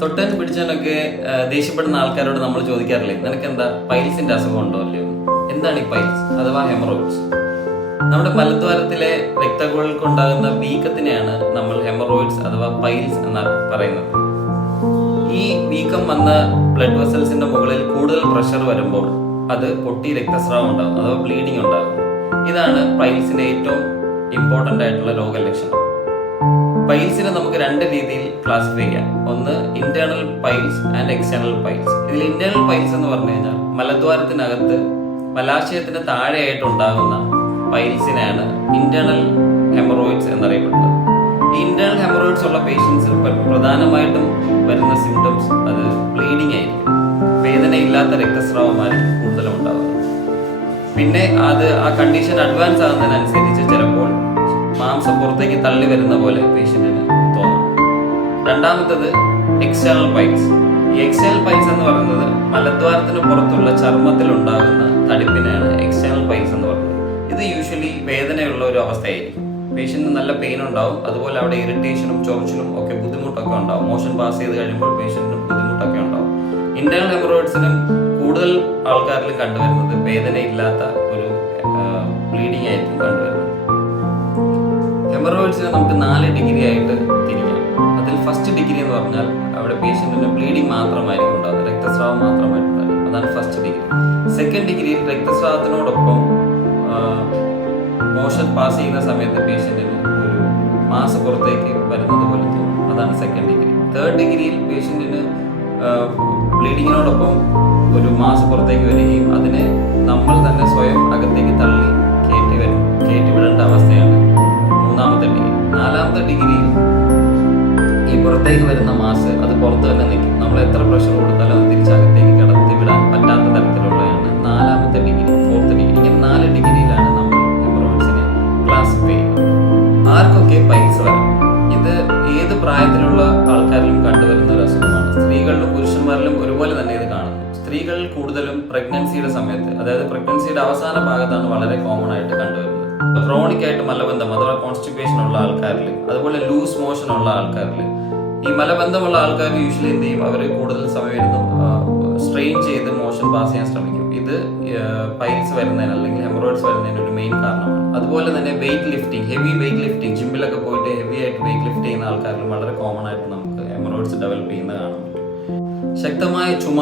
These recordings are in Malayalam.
തൊട്ടൻ പിടിച്ചാലൊക്കെ ദേഷ്യപ്പെടുന്ന ആൾക്കാരോട് നമ്മൾ ചോദിക്കാറില്ലേ? നിനക്ക് എന്താ പൈൽസിന്റെ അസുഖം ഉണ്ടോ അല്ലയോ? എന്താണ് ഈ പൈൽസ്? അഥവാ ഹെമറോയിഡ്സ്? നമ്മുടെ മലദ്വാരത്തിലെ കൊണ്ടാകുന്ന വീക്കത്തിനെയാണ് നമ്മൾ ഹെമറോയിഡ്സ് അഥവാ പൈൽസ് എന്ന് പറയുന്നത്. ഈ വീക്കം വന്ന ബ്ലഡ് വെസൽസിന്റെ മുകളിൽ കൂടുതൽ പ്രഷർ വരുമ്പോൾ അത് പൊട്ടി രക്തസ്രാവം ഉണ്ടാകും അഥവാ ബ്ലീഡിംഗ് ഉണ്ടാകും. ഇതാണ് പൈൽസിന്റെ ഏറ്റവും ഇമ്പോർട്ടന്റ് ആയിട്ടുള്ള രോഗലക്ഷണം. പൈൽസിനെ നമുക്ക് രണ്ട് രീതിയിൽ ക്ലാസിഫൈ ചെയ്യാം. ഒന്ന് internal piles and external piles ഇതിൽ ഇന്റേണൽ പൈൽസ് എന്ന് പറഞ്ഞു കഴിഞ്ഞാൽ മലദ്വാരത്തിനകത്ത് മലാശയത്തിന് താഴെയായിട്ട് ഉണ്ടാകുന്ന പൈൽസിനെയാണ് ഇന്റേണൽ ഹെമറോയിഡ്സ് എന്നറിയപ്പെടുന്നത്. ഈ ഇന്റേണൽ ഹെമറോയിഡ്സ് ഉള്ള പേഷ്യൻസിൽ പ്രധാനമായിട്ടും വരുന്ന സിംറ്റംസ് അത് ബ്ലീഡിംഗ് ആയിരിക്കും. വേദനയില്ലാത്ത രക്തസ്രാവമായിരിക്കും കൂടുതലും ഉണ്ടാകുന്നത് പിന്നെ അത് ആ കണ്ടീഷൻ അഡ്വാൻസ് ആകുന്നതിനനുസരിച്ച് ചിലപ്പോൾ മാംസം പുറത്തേക്ക് തള്ളി വരുന്ന പോലെ പേഷ്യന്റിന് തോന്നും. രണ്ടാമത്തത് എക്സ്റ്റേണൽ പൈൽസ് ഈ എക്സ്റ്റേണൽ പൈൽസ് എന്ന് പറയുന്നത് മലദ്വാരത്തിന് പുറത്തുള്ള ചർമ്മത്തിൽ ഉണ്ടാകുന്ന തടിപ്പിനെയാണ് എക്സ്റ്റേണൽ പൈൽസ് എന്ന് പറയുന്നത്. ഇത് യൂഷ്വലി വേദനയുള്ള ഒരു അവസ്ഥയായിരിക്കും. പേഷ്യന്റിന് നല്ല പെയിൻ ഉണ്ടാവും. അതുപോലെ അവിടെ ഇറിറ്റേഷനും ചൊറിച്ചിലും ഒക്കെ ബുദ്ധിമുട്ടൊക്കെ ഉണ്ടാവും. മോഷൻ പാസ് ചെയ്ത് കഴിയുമ്പോൾ പേഷ്യന്റിനും ബുദ്ധിമുട്ടൊക്കെ ഉണ്ടാവും. ഇന്റേണൽ ഹെമറോയിഡ്സിനും കൂടുതൽ ആൾക്കാരിലും കണ്ടുവരുന്നത് വേദനയില്ലാത്ത ഒരു ബ്ലീഡിംഗ് ആയിരിക്കും കണ്ടുവരുന്നത്. ഹെമറോയിഡ്സിനെ നമുക്ക് നാല് ഡിഗ്രി ആയിട്ട് തിരിക്കാം. അതിൽ ഫസ്റ്റ് ഡിഗ്രി എന്ന് പറഞ്ഞാൽ അവിടെ പേഷ്യന്റിന് ബ്ലീഡിങ് മാത്രമായിരിക്കും ഉണ്ടാകുന്നത് രക്തസ്രാവം മാത്രമായിട്ട് ഉണ്ടാകും അതാണ് ഫസ്റ്റ് ഡിഗ്രി സെക്കൻഡ് ഡിഗ്രി രക്തസ്രാവത്തിനോടൊപ്പം മോഷൻ പാസ് ചെയ്യുന്ന സമയത്ത് പേഷ്യന്റിന് ഒരു മാസ പുറത്തേക്ക് വരുന്നത് പോലെ തോന്നും. അതാണ് സെക്കൻഡ് ഡിഗ്രി തേർഡ് ഡിഗ്രിയിൽ പേഷ്യന്റിന് ബ്ലീഡിങ്ങിനോടൊപ്പം ഒരു മാസ പുറത്തേക്ക് വരികയും അതിനെ നമ്മൾ തന്നെ സ്വയം അകത്തേക്ക് തള്ളി പുറത്തേക്ക് വരുന്ന മാസ് അത് പുറത്ത് തന്നെ നിൽക്കും. നമ്മൾ എത്ര പ്രഷർ കൊടുത്താലും അത് തിരിച്ചകത്തേക്ക് കടത്തി വിടാൻ പറ്റാത്ത തരത്തിലുള്ളതാണ്. നാലാമത്തെ ഡിഗ്രി ഫോർത്ത് ഡിഗ്രി ഇങ്ങനെ നാല് ഡിഗ്രിയിലാണ് നമ്മൾ ഹെമറോയിഡ്സിനെ ക്ലാസിഫൈ ചെയ്യുന്നത് ആർക്കൊക്കെ പൈൽസ് വരാം? ഇത് ഏത് പ്രായത്തിലുള്ള ആൾക്കാരിലും കണ്ടുവരുന്ന ഒരു അസുഖമാണ്. സ്ത്രീകളിലും പുരുഷന്മാരിലും ഒരുപോലെ തന്നെ ഇത് കാണുന്നു. സ്ത്രീകളിൽ കൂടുതലും പ്രഗ്നൻസിയുടെ സമയത്ത് അതായത് പ്രഗ്നൻസിയുടെ അവസാന ഭാഗത്താണ് വളരെ കോമൺ ആയിട്ട് കണ്ടുവരുന്നത്. ക്രോണിക് ആയിട്ട് മലബന്ധം അഥവാ കോൺസ്റ്റിപ്പേഷൻ ഉള്ള ആൾക്കാരിൽ അതുപോലെ ലൂസ് മോഷൻ ഉള്ള ആൾക്കാരിൽ ഈ മലബന്ധമുള്ള ആൾക്കാർ യൂഷ്വലി എന്ത് ചെയ്യും? അവർ കൂടുതൽ സമയം ഇരുന്ന് സ്ട്രെയിൻ ചെയ്ത് മോഷൻ പാസ് ചെയ്യാൻ ശ്രമിക്കും. ഇത് പൈൽസ് വരുന്നതിന് അല്ലെങ്കിൽ ഹെമറോയിഡ്സ് വരുന്നതിന് ഒരു മെയിൻ കാരണമാണ്. അതുപോലെ തന്നെ weight lifting heavy weight lifting ജിമ്മിലൊക്കെ പോയിട്ട് ഹെവി ആയിട്ട് വെയിറ്റ് ലിഫ്റ്റ് ചെയ്യുന്ന ആൾക്കാരിൽ വളരെ കോമൺ ആയിട്ട് നമുക്ക് ഹെമറോയിഡ്സ് ഡെവലപ്പ് ചെയ്യുന്ന പറ്റും. ശക്തമായ ചുമ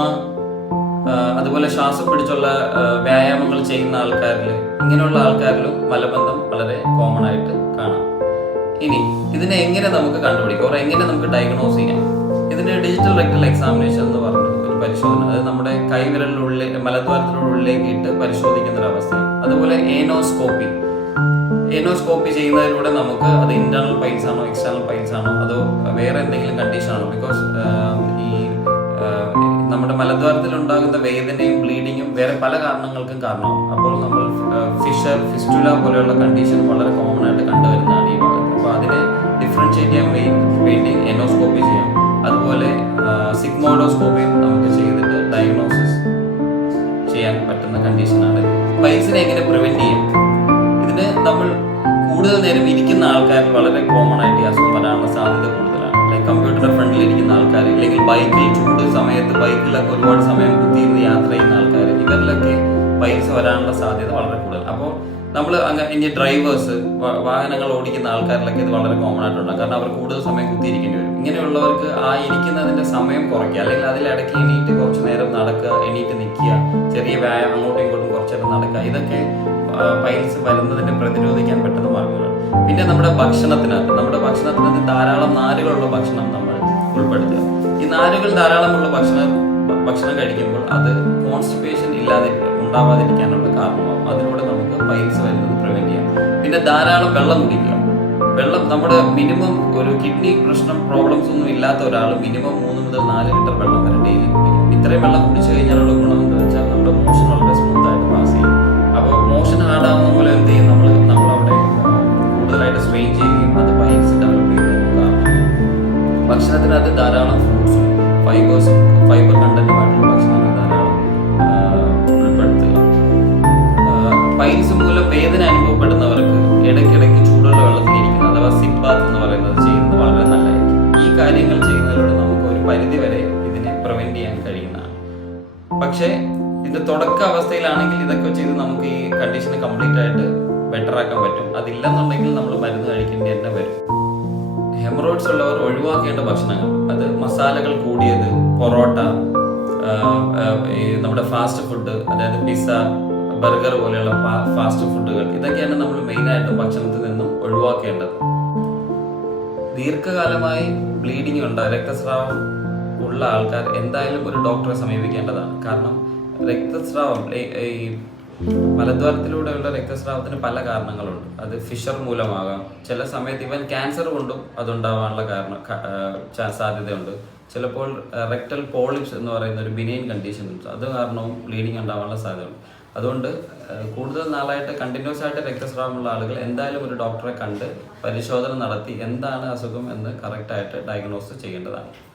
അതുപോലെ ശ്വാസം പിടിച്ചുള്ള വ്യായാമങ്ങൾ ചെയ്യുന്ന ആൾക്കാരിൽ ഇങ്ങനെയുള്ള ആൾക്കാരിലും മലബന്ധം വളരെ കോമൺ ആയിട്ട് കാണാം. ഇനി ഇതിനെ എങ്ങനെ നമുക്ക് കണ്ടുപിടിക്കാം? ഓർ എങ്ങനെ നമുക്ക് ഡയഗ്നോസ് ചെയ്യാം? ഇതിന് ഡിജിറ്റൽ റെക്ടൽ എക്സാമിനേഷൻ എന്ന് പറഞ്ഞ ഒരു പരിശോധന. അത് നമ്മുടെ കൈവിരലിനുള്ളിൽ മലദ്വാരത്തിനുള്ളിലേക്ക് ഇട്ട് പരിശോധിക്കുന്ന ഒരു അവസ്ഥയാണ്. അതുപോലെ ഏനോസ്കോപ്പി ഏനോസ്കോപ്പി ചെയ്യുന്നതിലൂടെ നമുക്ക് അത് ഇന്റേണൽ പൈൽസ് ആണോ എക്സ്റ്റേണൽ പൈൽസ് ആണോ അതോ വേറെ എന്തെങ്കിലും കണ്ടീഷൻ ആണോ? ബിക്കോസ് ഈ നമ്മുടെ മലദ്വാരത്തിൽ ഉണ്ടാകുന്ന വേദനയും ബ്ലീഡിങ്ങും വേറെ പല കാരണങ്ങൾക്കും കാരണം അപ്പോൾ നമ്മൾ ഫിഷർ ഫിസ്റ്റുല പോലെയുള്ള കണ്ടീഷൻ വളരെ കോമൺ ആയിട്ട് കണ്ടുവരുന്നതാണ്. അതിനെ ഡിഫറൻഷിയേറ്റ് ചെയ്യാൻ വേണ്ടി എനോസ്കോപ്പി ചെയ്യാം. അതുപോലെ സിഗ്മോഡോസ്കോപ്പിയും നമുക്ക് ചെയ്തിട്ട് ഡയഗ്നോസിസ് ചെയ്യാൻ പറ്റുന്ന കണ്ടീഷനാണ് പൈൽസിനെ എങ്ങനെ പ്രിവെന്റ് ചെയ്യും? ഇതിന് നമ്മൾ കൂടുതൽ നേരം ഇരിക്കുന്ന ആൾക്കാർ വളരെ കോമൺ ആയിട്ട് അസുഖം വരാനുള്ള സാധ്യത കൂടുതലാണ്. ലൈക്ക് കമ്പ്യൂട്ടർ ഫ്രണ്ടിൽ ഇരിക്കുന്ന ആൾക്കാർ അല്ലെങ്കിൽ ബൈക്കിൽ ചൂട് സമയത്ത് ബൈക്കിലൊക്കെ ഒരുപാട് സമയം കുത്തിയിരുന്ന് യാത്ര ചെയ്യുന്ന ആൾക്കാർ ഇവരിലൊക്കെ പൈൽസ് വരാനുള്ള സാധ്യത വളരെ കൂടുതൽ അപ്പോൾ നമ്മൾ ഇനി ഡ്രൈവേഴ്സ് വാഹനങ്ങൾ ഓടിക്കുന്ന ആൾക്കാരിലൊക്കെ ഇത് വളരെ കോമൺ ആയിട്ടുണ്ട് കാരണം അവർ കൂടുതൽ സമയം കുത്തിയിരിക്കേണ്ടി വരും. ഇങ്ങനെയുള്ളവർക്ക് ആ ഇരിക്കുന്നതിന്റെ സമയം കുറയ്ക്കുക. അല്ലെങ്കിൽ അതിലിടയ്ക്ക് എണീറ്റ് കുറച്ച് നേരം നടക്കുക എണീറ്റ് നിൽക്കുക ചെറിയ വ്യായാമം അങ്ങോട്ടും ഇങ്ങോട്ടും കുറച്ച് നേരം നടക്കുക. ഇതൊക്കെ പൈൽസ് വരുന്നതിനെ പ്രതിരോധിക്കാൻ പറ്റുന്ന മാർഗങ്ങളാണ്. പിന്നെ നമ്മുടെ ഭക്ഷണത്തിനകത്ത് നമ്മുടെ ഭക്ഷണത്തിനകത്ത് ധാരാളം നാരുകളുള്ള ഭക്ഷണം നമ്മൾ ഉൾപ്പെടുത്തുക. ഈ നാരുകൾ ധാരാളമുള്ള ഭക്ഷണം ഭക്ഷണം കഴിക്കുമ്പോൾ അത് കോൺസ്റ്റിപ്പേഷൻ ഇല്ലാതെ ഉണ്ടാവാതിരിക്കാനുള്ള കാരണമാകും അതിലൂടെ നമുക്ക് പൈൽസ് വരുന്നത് പ്രിവെന്റ് ചെയ്യാം. പിന്നെ ധാരാളം വെള്ളം കുടിക്കുക. വെള്ളം നമ്മുടെ മിനിമം ഒരു കിഡ്നി പ്രശ്നം പ്രോബ്ലംസ് ഒന്നും ഇല്ലാത്ത ഒരാൾ മിനിമം മൂന്ന് മുതൽ നാല് ലിറ്റർ വെള്ളം വരെ ഡെയിലി കുടിക്കും. ഇത്രയും വെള്ളം കുടിച്ചു കഴിഞ്ഞാലുള്ള ഗുണം എന്താ വെച്ചാൽ നമ്മുടെ മോഷൻ വളരെ സ്മൂത്ത് ആയിട്ട് പാസ് ചെയ്യും. അപ്പോൾ മോഷൻ ഹാർഡാവുന്ന പോലെ എന്ത് ചെയ്യും? നമ്മൾ നമ്മളവിടെ കൂടുതലായിട്ട് സ്ട്രെയിൻ ചെയ്യുകയും അത് പൈൽസ് ഡെവലപ്പ് ചെയ്യുന്നതിനും കാരണം ഭക്ഷണത്തിനകത്ത് ധാരാളം ഫ്രൂട്ട്സും ഫൈബേഴ്സും ഫൈബർ കണ്ടന്റുമായിട്ടുള്ള പക്ഷേ ഇതിന്റെ തുടക്ക അവസ്ഥയിലാണെങ്കിൽ ഇതൊക്കെ ചെയ്ത് നമുക്ക് ഈ കണ്ടീഷൻ കംപ്ലീറ്റ് ആയിട്ട് ബെറ്റർ ആക്കാൻ പറ്റും. അതില്ലെന്നുണ്ടെങ്കിൽ നമ്മൾ മരുന്ന് കഴിക്കേണ്ടി തന്നെ വരും. ഹെമറോയിഡ്സ് ഉള്ളവർ ഒഴിവാക്കേണ്ട ഭക്ഷണങ്ങൾ. അത് മസാലകൾ കൂടിയത് പൊറോട്ട നമ്മുടെ ഫാസ്റ്റ് ഫുഡ് അതായത് പിസ്സ ബർഗർ പോലെയുള്ള ഫാസ്റ്റ് ഫുഡുകൾ ഇതൊക്കെയാണ് നമ്മൾ മെയിനായിട്ട് ഭക്ഷണത്തിൽ നിന്നും ഒഴിവാക്കേണ്ടത്. ദീർഘകാലമായി ബ്ലീഡിംഗ് ഉണ്ട്. രക്തസ്രാവം ഉള്ള ആൾക്കാർ എന്തായാലും ഒരു ഡോക്ടറെ സമീപിക്കേണ്ടതാണ്. കാരണം രക്തസ്രാവം ഈ- മലദ്വാരത്തിലൂടെയുള്ള രക്തസ്രാവത്തിന് പല കാരണങ്ങളുണ്ട്. അത് ഫിഷർ മൂലമാകാം. ചില സമയത്ത് ഇവൻ ക്യാൻസർ കൊണ്ടും അതുണ്ടാവാനുള്ള കാരണം സാധ്യതയുണ്ട്. ചിലപ്പോൾ റെക്ടൽ പോളിപ്സ് എന്ന് പറയുന്ന ഒരു ബിനൈൻ കണ്ടീഷൻ അത് കാരണവും ബ്ലീഡിങ് ഉണ്ടാവാനുള്ള സാധ്യതയുണ്ട്. അതുകൊണ്ട് കൂടുതൽ നാളായിട്ട് കണ്ടിന്യൂസ് ആയിട്ട് രക്തസ്രാവമുള്ള ആളുകൾ എന്തായാലും ഒരു ഡോക്ടറെ കണ്ട് പരിശോധന നടത്തി എന്താണ് അസുഖം എന്ന് കറക്റ്റായിട്ട് ഡയഗ്നോസ് ചെയ്യേണ്ടതാണ്.